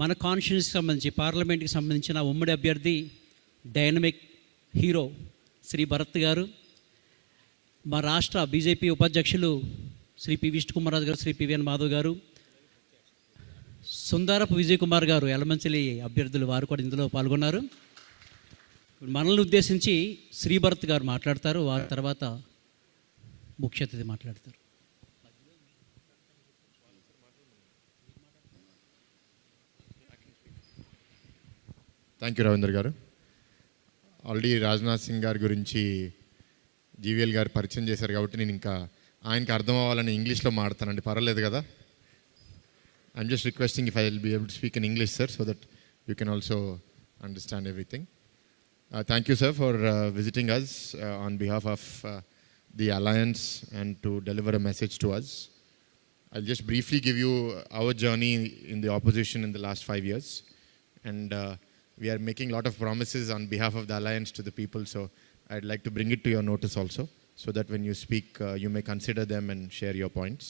మన కాన్స్టిట్యూన్సీకి సంబంధించి పార్లమెంట్కి సంబంధించిన ఉమ్మడి అభ్యర్థి డైనమిక్ హీరో శ్రీ భరత్ గారు, మా రాష్ట్ర బీజేపీ ఉపాధ్యక్షులు శ్రీ పి విష్ణుకుమార్ గారు, శ్రీ పివిఎన్ మాధవ్ గారు, సుందరపు విజయ్ కుమార్ గారు ఎలమంచిలి అభ్యర్థులు, వారు కూడా ఇందులో పాల్గొన్నారు. మనల్ని ఉద్దేశించి శ్రీ భరత్ గారు మాట్లాడతారు. వారి తర్వాత ముఖ్య అతిథి మాట్లాడతారు. థ్యాంక్ యూ రవీందర్ గారు. ఆల్రెడీ రాజ్నాథ్ సింగ్ గారి గురించి జీవీఎల్ గారు పరిచయం చేశారు కాబట్టి నేను ఇంకా ఆయనకి అర్థం అవ్వాలని ఇంగ్లీష్లో మాడతానండి, పర్వాలేదు కదా? I'm just requesting if I will be able to speak in English sir, so that you can also understand everything. Thank you, sir, for visiting us on behalf of the Alliance and to deliver a message to us. I'll just briefly give you our journey in the opposition in the last 5 years. And we are making a lot of promises on behalf of the Alliance to the people. So I'd like to bring it to your notice also, so that when you speak, you may consider them and share your points.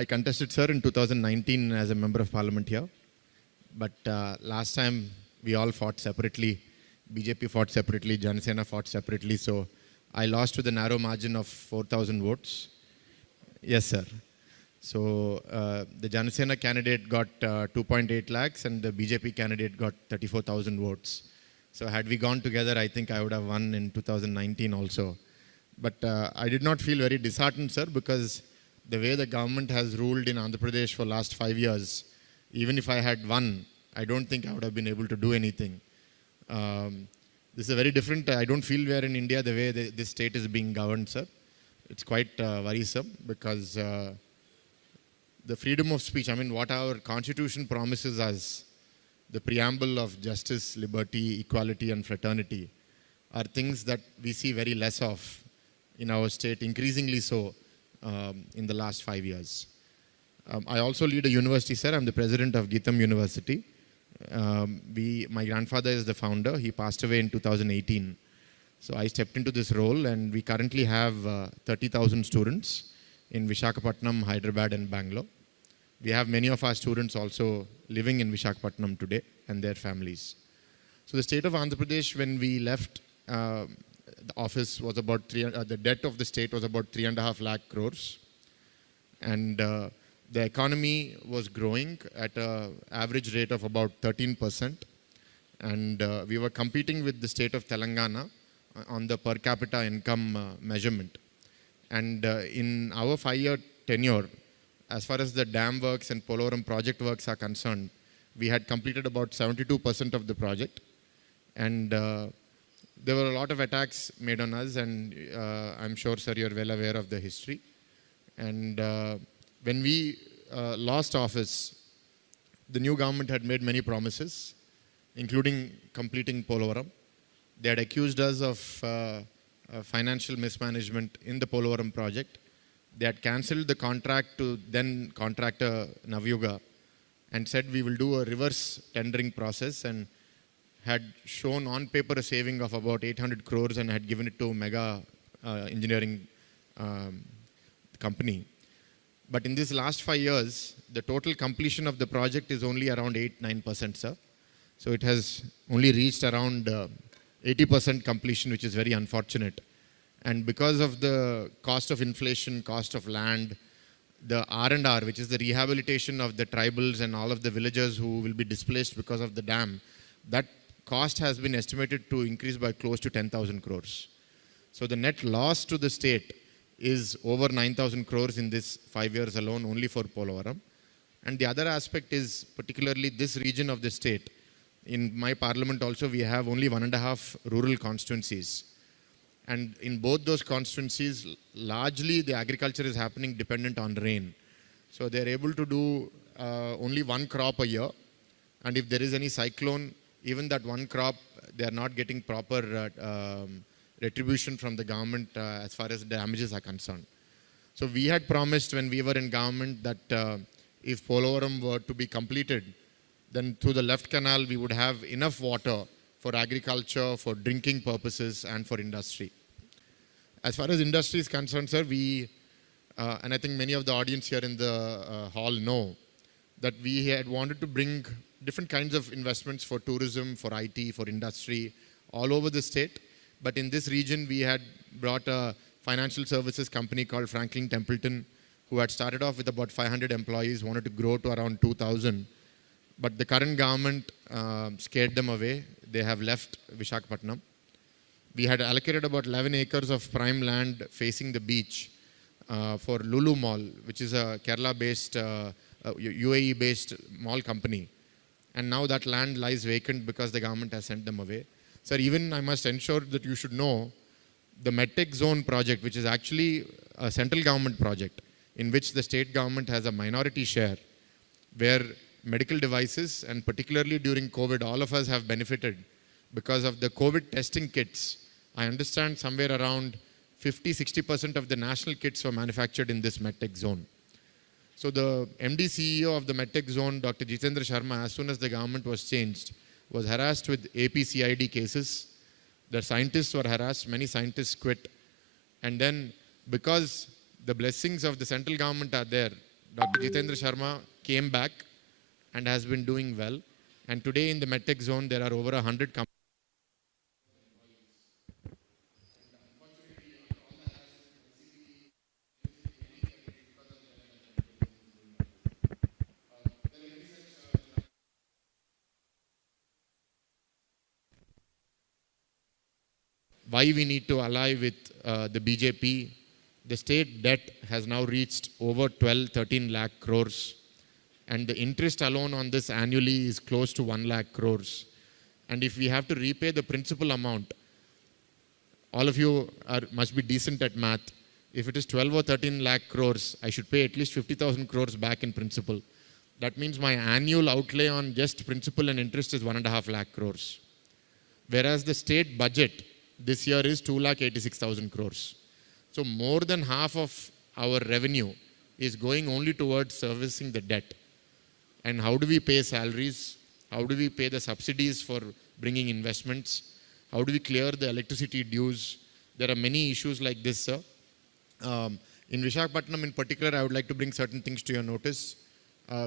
I contested, sir, in 2019 as a member of parliament here. But last time, we all fought separately. BJP fought separately, Janasena fought separately. So I lost with a narrow margin of 4,000 votes. Yes, sir. So the Janasena candidate got 2.8 lakhs and the BJP candidate got 34,000 votes. So had we gone together, I think I would have won in 2019 also. But I did not feel very disheartened, sir, because the way the government has ruled in Andhra Pradesh for last 5 years, even if I had won, I don't think I would have been able to do anything. This is a very different, I don't feel we are in India the way this state is being governed, sir. It's quite worrisome because the freedom of speech, I mean, what our constitution promises us, the preamble of justice, liberty, equality and fraternity, are things that we see very less of in our state, increasingly so in the last 5 years. I also lead a university, sir. I'm the president of Geetham University. My grandfather is the founder. He passed away in 2018. So I stepped into this role, and we currently have 30,000 students in Visakhapatnam, Hyderabad and Bangalore. We have many of our students also living in Visakhapatnam today and their families. So the state of Andhra Pradesh, when we left the office, was about the debt of the state was about 3.5 lakh crores. And the economy was growing at an average rate of about 13%. And we were competing with the state of Telangana on the per capita income measurement. And in our 5-year tenure, as far as the dam works and Polavaram project works are concerned, we had completed about 72% of the project. And there were a lot of attacks made on us, and I'm sure, sir, you're well aware of the history. And when we lost office, the new government had made many promises, including completing Polavaram. They had accused us of financial mismanagement in the Polavaram project. They had cancelled the contract to then contractor Navyuga and said we will do a reverse tendering process, and had shown on paper a saving of about 800 crores and had given it to Mega Engineering company. But in this last 5 years, the total completion of the project is only around 8-9%, sir. So it has only reached around 80% completion, which is very unfortunate. And because of the cost of inflation, cost of land, the R&R, which is the rehabilitation of the tribals and all of the villagers who will be displaced because of the dam, that cost has been estimated to increase by close to 10,000 crores. So the net loss to the state is over 9,000 crores in this 5 years alone, only for Polavaram. And the other aspect is particularly this region of the state. In my parliament also, we have only 1.5 rural constituencies. And in both those constituencies, largely the agriculture is happening dependent on rain. So they're able to do only one crop a year. And if there is any cyclone, even that one crop, they are not getting proper retribution from the government as far as damages are concerned. So we had promised when we were in government that if Polavaram were to be completed, then through the left canal we would have enough water for agriculture, for drinking purposes and for industry. As far as industry is concerned, sir, and I think many of the audience here in the hall know, that we had wanted to bring different kinds of investments for tourism, for IT, for industry, all over the state. But in this region, we had brought a financial services company called Franklin Templeton, who had started off with about 500 employees, wanted to grow to around 2,000. But the current government scared them away. They have left Vishakhapatnam. We had allocated about 11 acres of prime land facing the beach for Lulu Mall, which is a Kerala-based, UAE-based mall company. And now that land lies vacant because the government has sent them away. Sir, even I must ensure that you should know the MedTech Zone project, which is actually a central government project in which the state government has a minority share, where medical devices, and particularly during COVID, all of us have benefited because of the COVID testing kits. I understand somewhere around 50-60% of the national kits were manufactured in this MedTech Zone. So the MD CEO of the MedTech Zone, Dr. Jitendra Sharma, as soon as the government was changed, was harassed with APCID cases. The scientists were harassed, many scientists quit. And then because the blessings of the central government are there, Dr. Jitendra Sharma came back and has been doing well. And today in the MedTech Zone, there are over 100 companies. Why we need to ally with the BJP. The state debt has now reached over 12-13 lakh crores. And the interest alone on this annually is close to 1 lakh crores. And if we have to repay the principal amount, all of you must be decent at math. If it is 12 or 13 lakh crores, I should pay at least 50,000 crores back in principal. That means my annual outlay on just principal and interest is 1.5 lakh crores. Whereas the state budget this year is 2,86,000 crores. So more than half of our revenue is going only towards servicing the debt. And how do we pay salaries? How do we pay the subsidies for bringing investments? How do we clear the electricity dues? There are many issues like this, sir. In Vishakhapatnam in particular, I would like to bring certain things to your notice.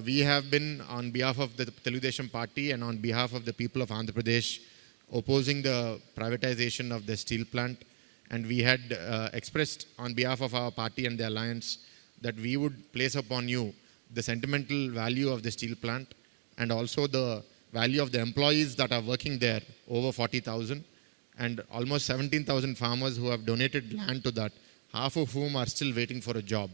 We have been, on behalf of the Telugudesam Party and on behalf of the people of Andhra Pradesh, opposing the privatization of the steel plant. And we had expressed on behalf of our party and the alliance that we would place upon you the sentimental value of the steel plant and also the value of the employees that are working there, over 40,000, and almost 17,000 farmers who have donated land to that, half of whom are still waiting for a job.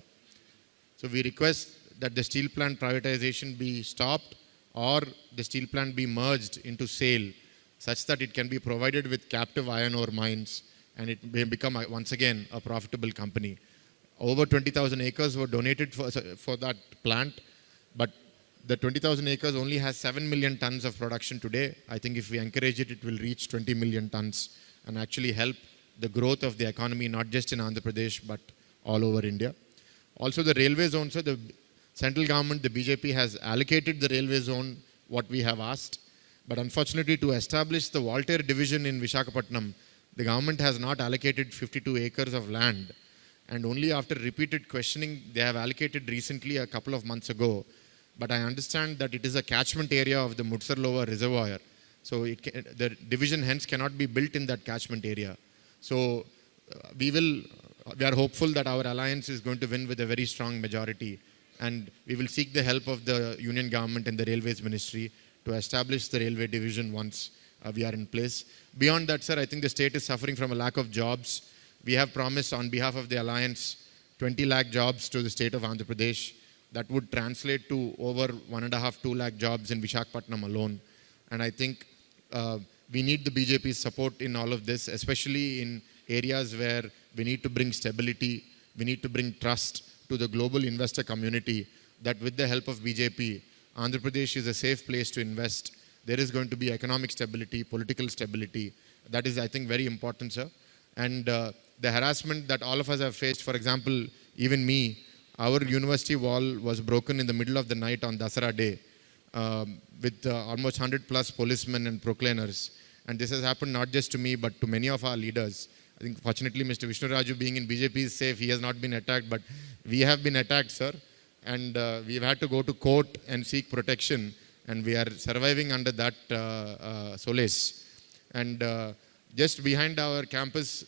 So we request that the steel plant privatization be stopped or the steel plant be merged into SAIL such that it can be provided with captive iron ore mines and it may become once again a profitable company. Over 20,000 acres were donated for that plant, but the 20,000 acres only has 7 million tons of production today. I think if we encourage it, it will reach 20 million tons and actually help the growth of the economy, not just in Andhra Pradesh, but all over India. Also the railway zone, so the central government, the BJP has allocated the railway zone what we have asked. But unfortunately, to establish the Voltaire division in Vishakhapatnam, the government has not allocated 52 acres of land. And only after repeated questioning, they have allocated recently a couple of months ago. But I understand that it is a catchment area of the Mutsarlova reservoir. So the division hence cannot be built in that catchment area. So we are hopeful that our alliance is going to win with a very strong majority. And we will seek the help of the union government and the railways ministry to establish the railway division once we are in place. Beyond that, sir, I think the state is suffering from a lack of jobs. We have promised on behalf of the alliance 20 lakh jobs to the state of Andhra Pradesh. That would translate to over 1.5–2 lakh jobs in Vishakhapatnam alone. And I think we need the BJP's support in all of this, especially in areas where we need to bring stability, we need to bring trust to the global investor community, that with the help of BJP, Andhra Pradesh is a safe place to invest. There is going to be economic stability, political stability. That is, I think, very important, sir. And the harassment that all of us have faced, for example, even me, our university wall was broken in the middle of the night on Dasara day with almost 100 plus policemen and proclaimers. And this has happened not just to me, but to many of our leaders. I think fortunately, Mr. Vishnu Raju being in BJP is safe. He has not been attacked, but we have been attacked, sir. and we've had to go to court and seek protection, and we are surviving under that solace. And just behind our campus,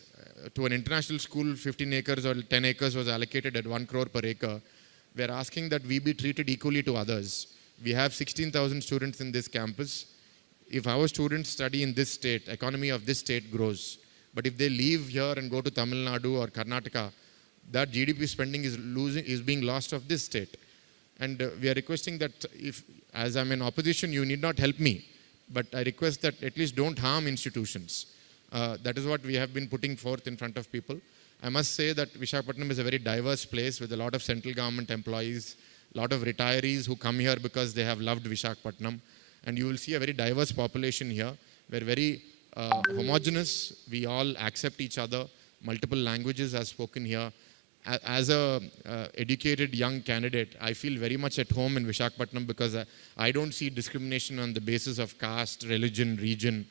to an international school, 15 acres or 10 acres was allocated at 1 crore per acre. We are asking that we be treated equally to others. We have 16,000 students in this campus. If our students study in this state, economy of this state grows. But if they leave here and go to Tamil Nadu or Karnataka, that GDP spending is being lost of this state. And we are requesting that if, as I'm in opposition, you need not help me. But I request that at least don't harm institutions. That is what we have been putting forth in front of people. I must say that Visakhapatnam is a very diverse place with a lot of central government employees, a lot of retirees who come here because they have loved Visakhapatnam. And you will see a very diverse population here. We're very homogeneous. We all accept each other. Multiple languages are spoken here. As a educated young candidate, I feel very much at home in Visakhapatnam because I don't see discrimination on the basis of caste, religion, region.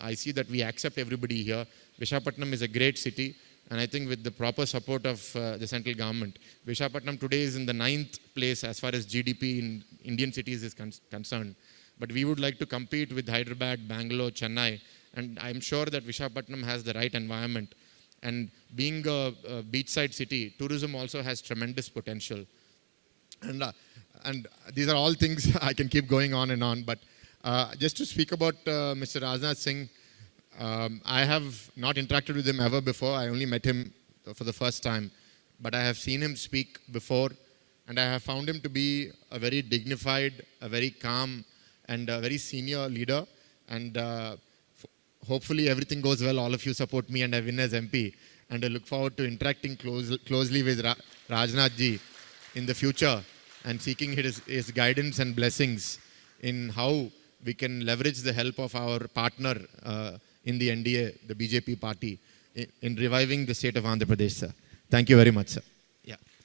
I see that we accept everybody here. Visakhapatnam is a great city, and I think with the proper support of the central government, Visakhapatnam today is in the 9th place as far as GDP in Indian cities is concerned. But we would like to compete with Hyderabad, Bangalore, Chennai, and I'm sure that Visakhapatnam has the right environment. And being a beachside city, tourism also has tremendous potential. And these are all things I can keep going on and on, but just to speak about Mr. Rajnath Singh, I have not interacted with him ever before. I only met him for the first time. But I have seen him speak before, and I have found him to be a very dignified, a very calm, and a very senior leader. And hopefully everything goes well. All of you support me and I win as MP. And I look forward to interacting closely with Rajnath ji in the future and seeking his guidance and blessings in how we can leverage the help of our partner in the NDA, the BJP party, in reviving the state of Andhra Pradesh, sir. Thank you very much, sir.